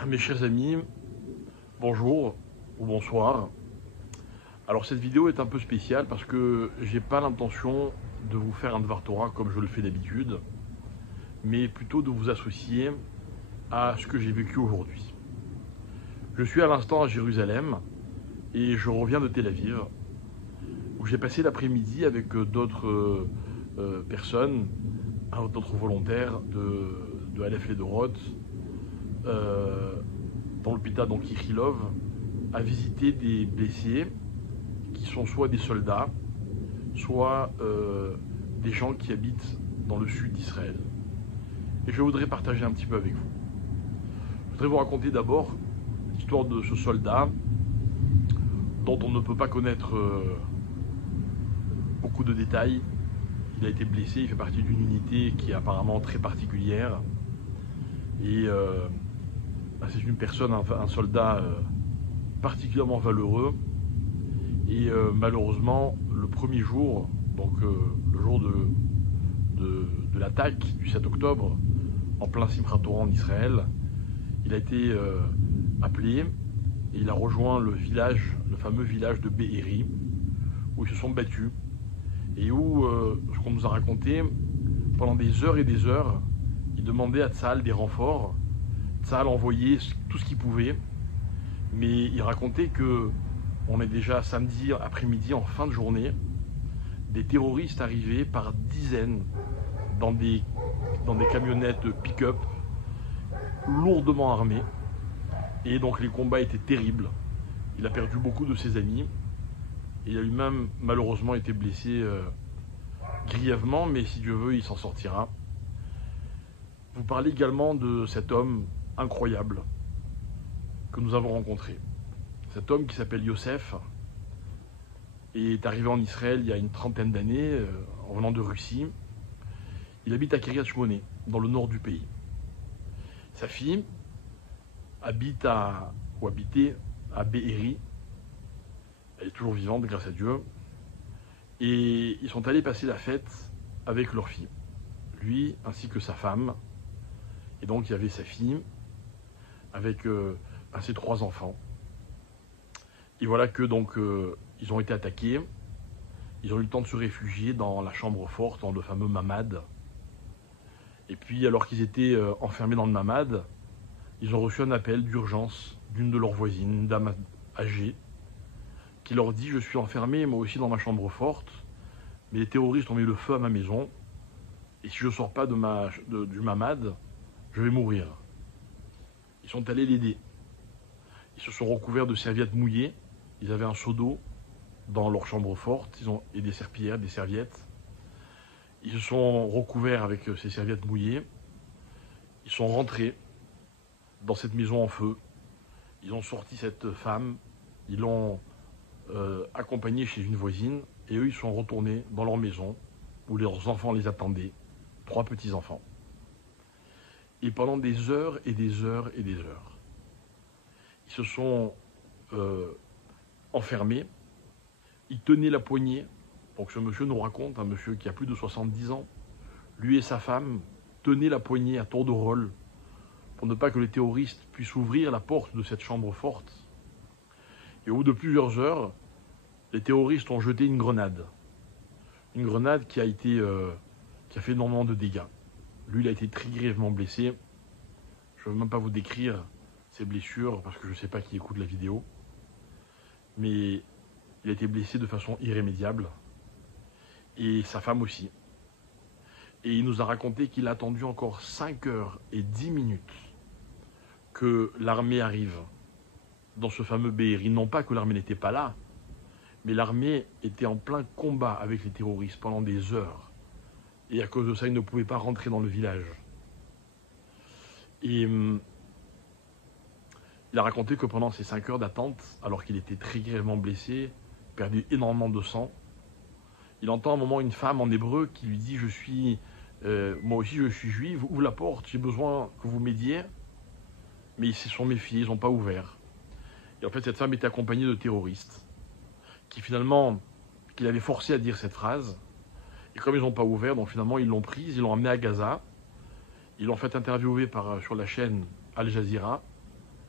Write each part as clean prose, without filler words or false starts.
Mes chers amis, bonjour ou bonsoir. Alors cette vidéo est un peu spéciale parce que j'ai pas l'intention de vous faire un Dvar Torah comme je le fais d'habitude, mais plutôt de vous associer à ce que j'ai vécu aujourd'hui. Je suis à l'instant à Jérusalem et je reviens de Tel Aviv où j'ai passé l'après-midi avec d'autres personnes, d'autres volontaires de Aleph et de Roth, dans l'hôpital d'Ichilov, à visiter des blessés qui sont soit des soldats, soit des gens qui habitent dans le sud d'Israël. Et je voudrais partager un petit peu avec vous. Je voudrais vous raconter d'abord l'histoire de ce soldat dont on ne peut pas connaître beaucoup de détails. Il a été blessé, il fait partie d'une unité qui est apparemment très particulière. Et c'est une personne, un soldat particulièrement valeureux. Et malheureusement, le premier jour, donc le jour de l'attaque du 7 octobre, en plein Simchat Torah en Israël, il a été appelé et il a rejoint le village, le fameux village de Be'eri, où ils se sont battus et où, ce qu'on nous a raconté, pendant des heures et des heures, il demandait à Tzahal des renforts. Tzahal envoyait tout ce qu'il pouvait, mais il racontait que on est déjà samedi après-midi, en fin de journée, des terroristes arrivaient par dizaines dans des camionnettes pick-up lourdement armées. Et donc les combats étaient terribles. Il a perdu beaucoup de ses amis. Et il a lui-même malheureusement été blessé grièvement, mais si Dieu veut, il s'en sortira. Vous parlez également de cet homme incroyable que nous avons rencontré. Cet homme qui s'appelle Yosef est arrivé en Israël il y a une trentaine d'années, en venant de Russie. Il habite à Kiryat Shmone, dans le nord du pays. Sa fille habitait à Be'eri. Elle est toujours vivante, grâce à Dieu. Et ils sont allés passer la fête avec leur fille, lui ainsi que sa femme. Et donc il y avait sa fille avec ses 3 enfants. Et voilà que donc ils ont été attaqués. Ils ont eu le temps de se réfugier dans la chambre forte, dans le fameux mamad. Et puis alors qu'ils étaient enfermés dans le mamad, ils ont reçu un appel d'urgence d'une de leurs voisines, une dame âgée, qui leur dit: je suis enfermé moi aussi dans ma chambre forte, mais les terroristes ont mis le feu à ma maison, et si je ne sors pas du mamad, je vais mourir. Ils sont allés l'aider. Ils se sont recouverts de serviettes mouillées. Ils avaient un seau d'eau dans leur chambre forte, et des serpillères, des serviettes. Ils se sont recouverts avec ces serviettes mouillées. Ils sont rentrés dans cette maison en feu. Ils ont sorti cette femme. Ils l'ont accompagnée chez une voisine. Et eux, ils sont retournés dans leur maison où leurs enfants les attendaient. 3 petits-enfants. Et pendant des heures et des heures et des heures, ils se sont enfermés. Ils tenaient la poignée. Donc ce monsieur nous raconte, un monsieur qui a plus de 70 ans, lui et sa femme tenaient la poignée à tour de rôle pour ne pas que les terroristes puissent ouvrir la porte de cette chambre forte. Et au bout de plusieurs heures, les terroristes ont jeté une grenade. Une grenade qui a fait énormément de dégâts. Lui, il a été très grièvement blessé. Je ne veux même pas vous décrire ses blessures parce que je ne sais pas qui écoute la vidéo. Mais il a été blessé de façon irrémédiable. Et sa femme aussi. Et il nous a raconté qu'il a attendu encore 5 heures et 10 minutes que l'armée arrive dans ce fameux Be'eri. Non pas que l'armée n'était pas là, mais l'armée était en plein combat avec les terroristes pendant des heures. Et à cause de ça, ils ne pouvaient pas rentrer dans le village. Et il a raconté que pendant ces 5 heures d'attente, alors qu'il était très grièvement blessé, perdu énormément de sang, il entend à un moment une femme en hébreu qui lui dit: moi aussi je suis juive, ouvre la porte, j'ai besoin que vous m'aidiez. Mais ils se sont méfiés, ils n'ont pas ouvert. Et en fait, cette femme était accompagnée de terroristes qu'il avait forcé à dire cette phrase. Et comme ils n'ont pas ouvert, donc finalement ils l'ont prise, ils l'ont emmenée à Gaza. Ils l'ont fait interviewer sur la chaîne Al Jazeera.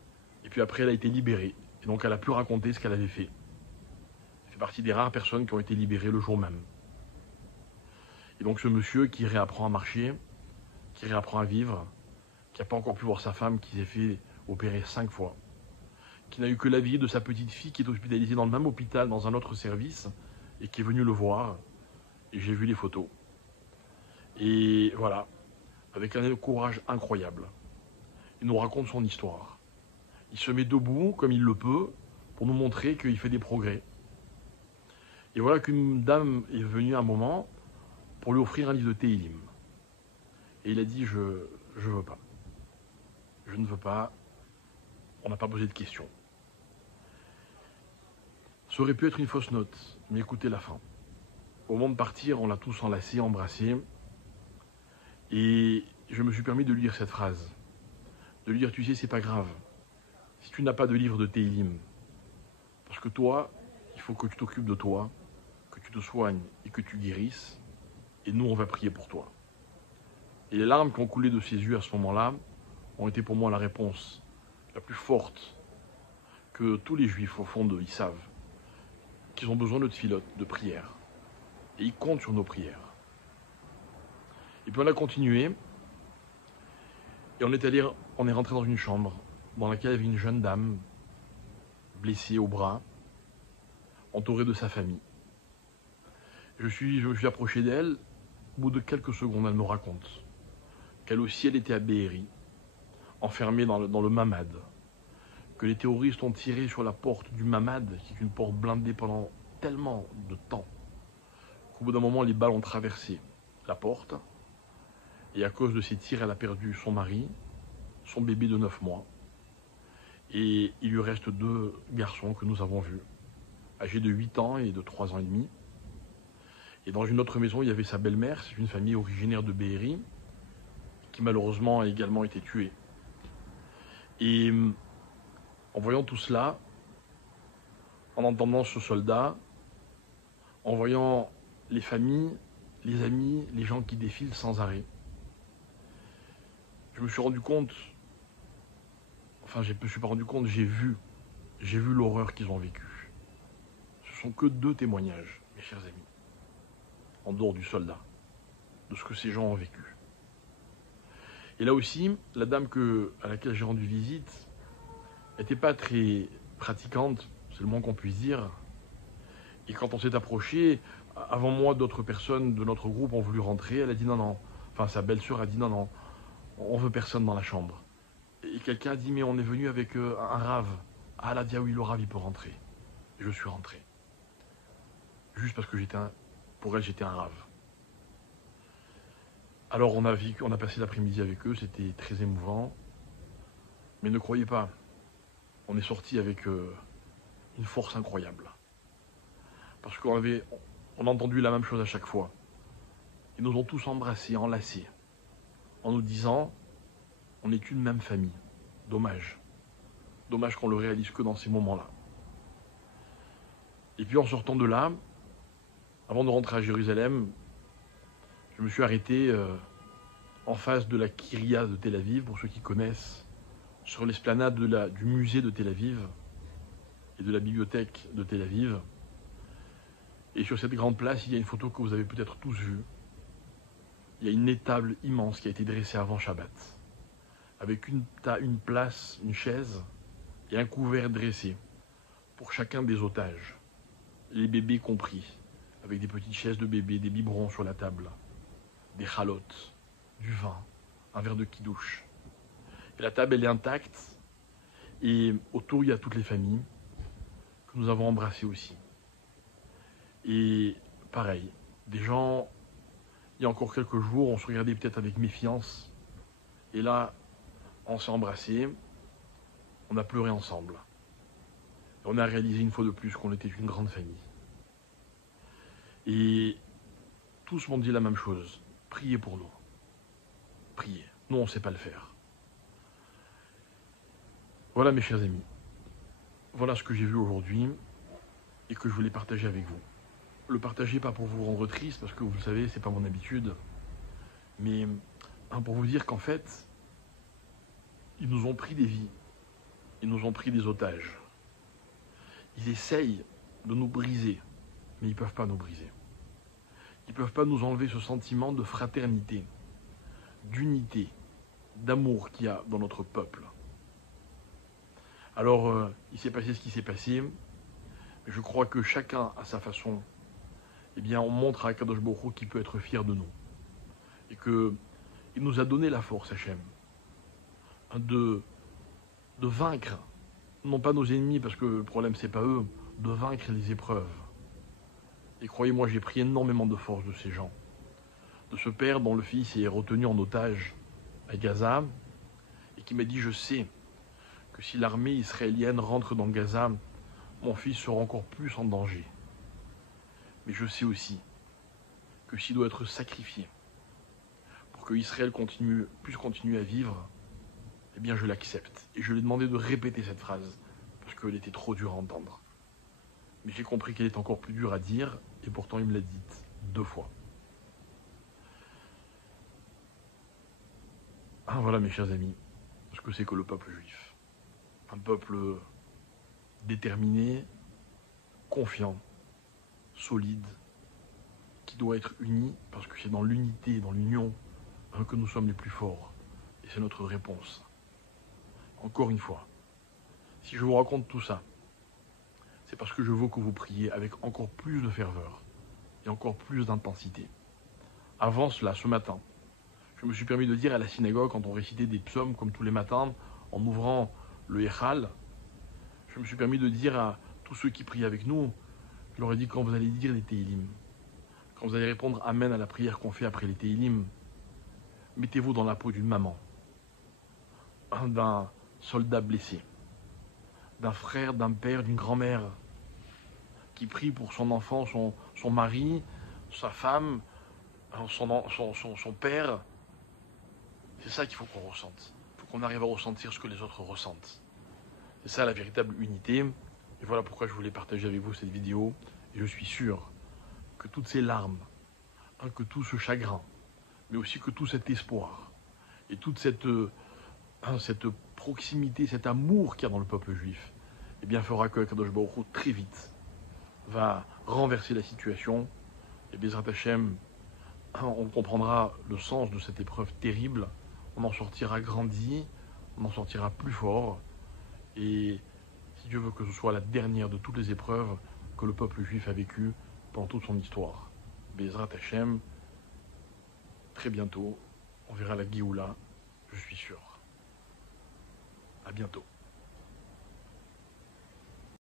Et puis après, elle a été libérée. Et donc, elle a pu raconter ce qu'elle avait fait. Elle fait partie des rares personnes qui ont été libérées le jour même. Et donc, ce monsieur qui réapprend à marcher, qui réapprend à vivre, qui n'a pas encore pu voir sa femme, qui s'est fait opérer 5 fois, qui n'a eu que la vie de sa petite fille qui est hospitalisée dans le même hôpital, dans un autre service, et qui est venu le voir. Et j'ai vu les photos. Et voilà, avec un courage incroyable. Il nous raconte son histoire. Il se met debout comme il le peut pour nous montrer qu'il fait des progrès. Et voilà qu'une dame est venue un moment pour lui offrir un livre de Tehillim. Et il a dit, je veux pas. Je ne veux pas. On n'a pas posé de questions. Ça aurait pu être une fausse note, mais écoutez la fin. Au moment de partir, on l'a tous enlacé, embrassé. Et je me suis permis de lui dire cette phrase. De lui dire, tu sais, c'est pas grave. Si tu n'as pas de livre de Tehillim, parce que toi, il faut que tu t'occupes de toi, que tu te soignes et que tu guérisses, et nous, on va prier pour toi. Et les larmes qui ont coulé de ses yeux à ce moment-là ont été pour moi la réponse la plus forte que tous les juifs, au fond d'eux, ils savent qu'ils ont besoin de tfilote, de prière. Et ils comptent sur nos prières. Et puis on a continué, et on est rentré dans une chambre dans laquelle il y avait une jeune dame, blessée au bras, entourée de sa famille. Je me suis approché d'elle. Au bout de quelques secondes, elle me raconte qu'elle aussi, elle était à Be'eri, enfermée dans le mamad, que les terroristes ont tiré sur la porte du mamad, qui est une porte blindée pendant tellement de temps, qu'au bout d'un moment, les balles ont traversé la porte, et à cause de ces tirs, elle a perdu son mari, son bébé de 9 mois, et il lui reste 2 garçons que nous avons vus, âgés de 8 ans et de 3 ans et demi. Et dans une autre maison, il y avait sa belle-mère, c'est une famille originaire de Be'eri, qui malheureusement a également été tuée. Et en voyant tout cela, en entendant ce soldat, en voyant les familles, les amis, les gens qui défilent sans arrêt, je me suis rendu compte, enfin je ne me suis pas rendu compte, j'ai vu l'horreur qu'ils ont vécue. Ce sont que 2 témoignages, mes chers amis, en dehors du soldat, de ce que ces gens ont vécu. Et là aussi, la dame à laquelle j'ai rendu visite n'était pas très pratiquante, c'est le moins qu'on puisse dire. Et quand on s'est approché, avant moi, d'autres personnes de notre groupe ont voulu rentrer. Elle a dit non, non. Enfin, sa belle-sœur a dit non, non, on veut personne dans la chambre. Et quelqu'un a dit mais on est venu avec un rave. Ah, elle a dit ah oui, le rave il peut rentrer. Et je suis rentré. Juste parce que pour elle, j'étais un rave. Alors on a passé l'après-midi avec eux, c'était très émouvant. Mais ne croyez pas, on est sorti avec une force incroyable. Parce qu'on a entendu la même chose à chaque fois. Ils nous ont tous embrassés, enlacés, en nous disant, on est une même famille. Dommage. Dommage qu'on le réalise que dans ces moments-là. Et puis en sortant de là, avant de rentrer à Jérusalem, je me suis arrêté en face de la Kyria de Tel Aviv, pour ceux qui connaissent, sur l'esplanade du musée de Tel Aviv et de la bibliothèque de Tel Aviv. Et sur cette grande place, il y a une photo que vous avez peut-être tous vue. Il y a une étable immense qui a été dressée avant Shabbat, avec une place, une chaise et un couvert dressé pour chacun des otages, les bébés compris, avec des petites chaises de bébés, des biberons sur la table, des chalotes, du vin, un verre de kidouche. Et la table, elle est intacte, et autour, il y a toutes les familles que nous avons embrassées aussi. Et pareil, des gens, il y a encore quelques jours, on se regardait peut-être avec méfiance, et là, on s'est embrassés, on a pleuré ensemble. Et on a réalisé une fois de plus qu'on était une grande famille. Et tous m'ont dit la même chose, priez pour nous. Priez. Nous, on ne sait pas le faire. Voilà mes chers amis. Voilà ce que j'ai vu aujourd'hui et que je voulais partager avec vous. Le partager pas pour vous rendre triste, parce que vous le savez, c'est pas mon habitude, mais pour vous dire qu'en fait, ils nous ont pris des vies. ils nous ont pris des otages. Ils essayent de nous briser, mais ils ne peuvent pas nous briser. Ils ne peuvent pas nous enlever ce sentiment de fraternité, d'unité, d'amour qu'il y a dans notre peuple. Alors, il s'est passé ce qui s'est passé, mais je crois que chacun, à sa façon, eh bien, on montre à Kadosh Baruch Hu qu'il peut être fier de nous. Et qu'il nous a donné la force, Hachem, de vaincre, non pas nos ennemis, parce que le problème, c'est pas eux, de vaincre les épreuves. Et croyez-moi, j'ai pris énormément de force de ces gens. De ce père dont le fils est retenu en otage à Gaza, et qui m'a dit, je sais que si l'armée israélienne rentre dans Gaza, mon fils sera encore plus en danger. Mais je sais aussi que s'il doit être sacrifié pour que Israël puisse continuer à vivre, eh bien je l'accepte. Et je lui ai demandé de répéter cette phrase, parce qu'elle était trop dure à entendre. Mais j'ai compris qu'elle est encore plus dure à dire, et pourtant il me l'a dite 2 fois. Ah, voilà mes chers amis, ce que c'est que le peuple juif. Un peuple déterminé, confiant, solide, qui doit être uni, parce que c'est dans l'unité, dans l'union, que nous sommes les plus forts. Et c'est notre réponse. Encore une fois, si je vous raconte tout ça, c'est parce que je veux que vous priez avec encore plus de ferveur et encore plus d'intensité. Avant cela, ce matin, je me suis permis de dire à la synagogue, quand on récitait des psaumes comme tous les matins, en ouvrant le Echal, je me suis permis de dire à tous ceux qui prient avec nous, je leur ai dit, quand vous allez dire les Téhilim, quand vous allez répondre Amen à la prière qu'on fait après les Téhilim, mettez-vous dans la peau d'une maman, d'un soldat blessé, d'un frère, d'un père, d'une grand-mère, qui prie pour son enfant, son mari, sa femme, son père. C'est ça qu'il faut qu'on ressente. Il faut qu'on arrive à ressentir ce que les autres ressentent. C'est ça la véritable unité. Et voilà pourquoi je voulais partager avec vous cette vidéo. Et je suis sûr que toutes ces larmes, que tout ce chagrin, mais aussi que tout cet espoir, et toute cette proximité, cet amour qu'il y a dans le peuple juif, eh bien fera que Kadosh Baruch Hu, très vite, va renverser la situation. Et Bezrat Hashem, on comprendra le sens de cette épreuve terrible, on en sortira grandi, on en sortira plus fort, et si Dieu veut que ce soit la dernière de toutes les épreuves que le peuple juif a vécues pendant toute son histoire. Bezrat Hashem, très bientôt, on verra la Géoula, je suis sûr. À bientôt.